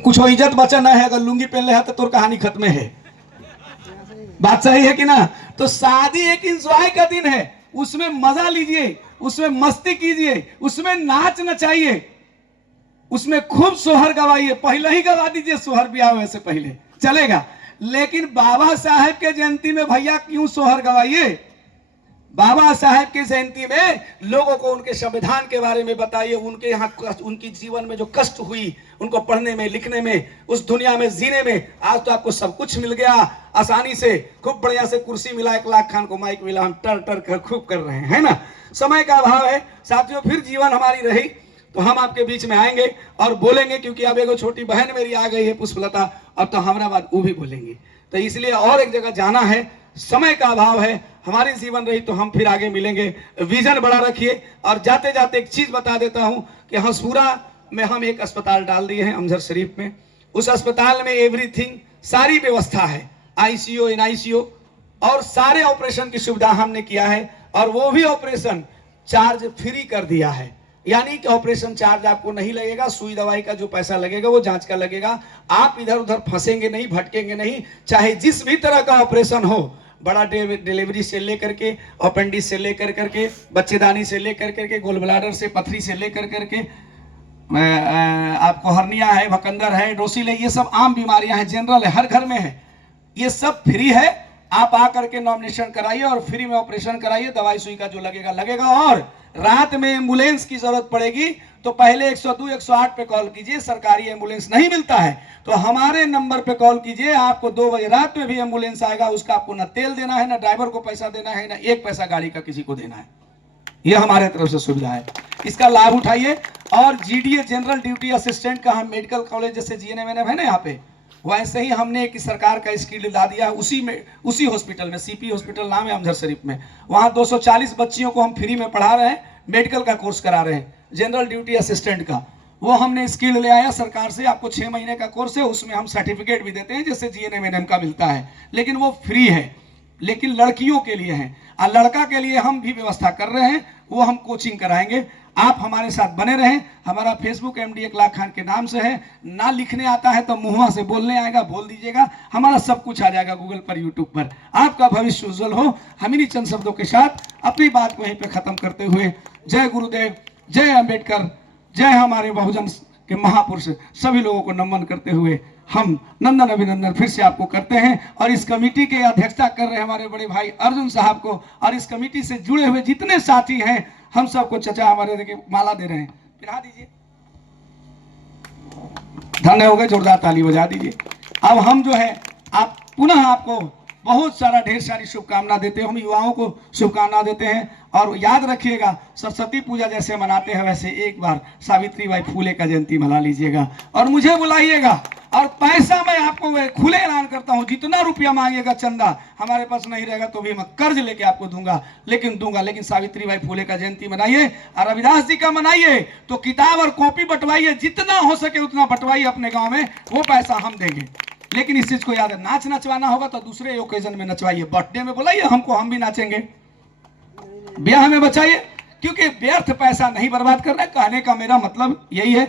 कुछ इज्जत बचा ना है, अगर लुंगी पहन ले है तो तोर कहानी खत्म है। बात सही है कि ना? तो शादी एक इंजॉय का दिन है, उसमें मजा लीजिए, उसमें मस्ती कीजिए, उसमें नाच नचाइए, उसमें खूब सोहर गवाइए। पहले ही गवा दीजिए सोहर ब्याह से पहले, चलेगा। लेकिन बाबा साहेब के जयंती में भैया क्यों सोहर गवाइए? बाबा साहेब की जयंती में लोगों को उनके संविधान के बारे में बताइए, उनके यहाँ उनकी जीवन में जो कष्ट हुई, उनको पढ़ने में, लिखने में, उस दुनिया में जीने में। आज तो आपको सब कुछ मिल गया आसानी से, खूब बढ़िया से कुर्सी मिला, 1 लाख खान को माइक मिला, हम टर टर कर खूब कर रहे हैं, है ना? समय का अभाव है साथियों, फिर जीवन हमारी रही तो हम आपके बीच में आएंगे और बोलेंगे, क्योंकि अब एक छोटी बहन मेरी आ गई है पुष्पलता, अब तो हमारा बात वो भी बोलेंगे। तो इसलिए और एक जगह जाना है, समय का अभाव है, हमारी जीवन रही तो हम फिर आगे मिलेंगे। विजन बड़ा रखिए। और जाते जाते एक चीज बता देता हूं कि हंसपुरा में हम एक अस्पताल डाल दिए हैं, अमजर शरीफ में। उस अस्पताल में एवरीथिंग, सारी व्यवस्था है, आईसीयू, एनआईसीयू और सारे ऑपरेशन की सुविधा हमने किया है। और वो भी ऑपरेशन चार्ज फ्री कर दिया है, यानी कि ऑपरेशन चार्ज आपको नहीं लगेगा। सुई दवाई का जो पैसा लगेगा वो जांच का लगेगा। आप इधर उधर फंसेंगे नहीं, भटकेंगे नहीं, चाहे जिस भी तरह का ऑपरेशन हो, बड़ा डिलीवरी से लेकर के, अपेंडिक्स से लेकर करके, बच्चेदानी से लेकर करके, गोल ब्लाडर से, पथरी से लेकर करके, आपको हर्निया है, भकंदर है, डोसिल है, ये सब आम बीमारियां हैं, जनरल है, हर घर में है, ये सब फ्री है। आप आकर के नॉमिनेशन कराइए और फ्री में ऑपरेशन कराइए, दवाई सुई का जो लगेगा लगेगा। और रात में एम्बुलेंस की जरूरत पड़ेगी तो पहले 102 108 पे कॉल कीजिए, सरकारी एम्बुलेंस नहीं मिलता है तो हमारे नंबर पे कॉल कीजिए, आपको 2 बजे रात में भी एम्बुलेंस आएगा। उसका आपको ना तेल देना है, ना ड्राइवर को पैसा देना है, ना 1 पैसा गाड़ी का किसी को देना है। यह हमारे तरफ से सुविधा है, इसका लाभ उठाइए। और जीडीए, जनरल ड्यूटी असिस्टेंट का हम मेडिकल कॉलेज जैसे जीएनएम है ना यहाँ पे, वैसे ही हमने एक सरकार का स्किल ला दिया है उसी हॉस्पिटल में, सीपी हॉस्पिटल नाम है अमजर शरीफ में। वहां 240 बच्चियों को हम फ्री में पढ़ा रहे हैं, मेडिकल का कोर्स करा रहे हैं, जनरल ड्यूटी असिस्टेंट का। वो हमने स्किल ले आया सरकार से, आपको 6 महीने का कोर्स है, उसमें हम सर्टिफिकेट भी देते हैं जैसे जीएनएम का मिलता है, लेकिन वो फ्री है, लेकिन लड़कियों के लिए है। और लड़का के लिए हम भी व्यवस्था कर रहे हैं, वो हम कोचिंग कराएंगे। आप हमारे साथ बने रहें। हमारा फेसबुक MD 1 लाख खान के नाम से है, ना लिखने आता है तो मुंह से बोलने आएगा, बोल दीजिएगा, हमारा सब कुछ आ जाएगा गूगल पर, यूट्यूब पर। आपका भविष्य उज्जवल हो। हम इन्हीं चंद शब्दों के साथ अपनी बात को यहीं पे खत्म करते हुए, जय गुरुदेव, जय अंबेडकर, जय हमारे बहुजन के महापुरुष, सभी लोगों को नमन करते हुए हम नंदन अभिनंदन फिर से आपको करते हैं। और इस कमेटी के अध्यक्षता कर रहे हमारे बड़े भाई अर्जुन साहब को, और इस कमेटी से जुड़े हुए जितने साथी हैं, हम सबको चचा हमारे देखिए माला दे रहे हैं, पिला दीजिए, धन्य हो गए, जोरदार ताली बजा दीजिए। अब हम जो है आप पुनः आपको बहुत सारा ढेर सारी शुभकामना देते हैं, हम युवाओं को शुभकामना देते हैं। और याद रखिएगा, सरस्वती पूजा जैसे मनाते हैं वैसे एक बार सावित्रीबाई फूले का जयंती मना लीजिएगा और मुझे बुलाइएगा। और पैसा मैं आपको खुले ऐलान करता हूं, जितना रुपया मांगेगा चंदा, हमारे पास नहीं रहेगा तो भी मैं कर्ज लेके आपको दूंगा, लेकिन सावित्रीबाई फूले का जयंती मनाइए और रविदास जी का मनाइए। तो किताब और कॉपी बंटवाइए, जितना हो सके उतना बंटवाइए अपने गांव में, वो पैसा हम देंगे। लेकिन इस चीज को याद है, नाच नचवाना होगा तो दूसरे ओकेजन में नचवाइए, बर्थडे में बुलाइए हमको, हम भी नाचेंगे, ब्याह में बचाइए, क्योंकि व्यर्थ पैसा नहीं बर्बाद करना। कहने का मेरा मतलब यही है।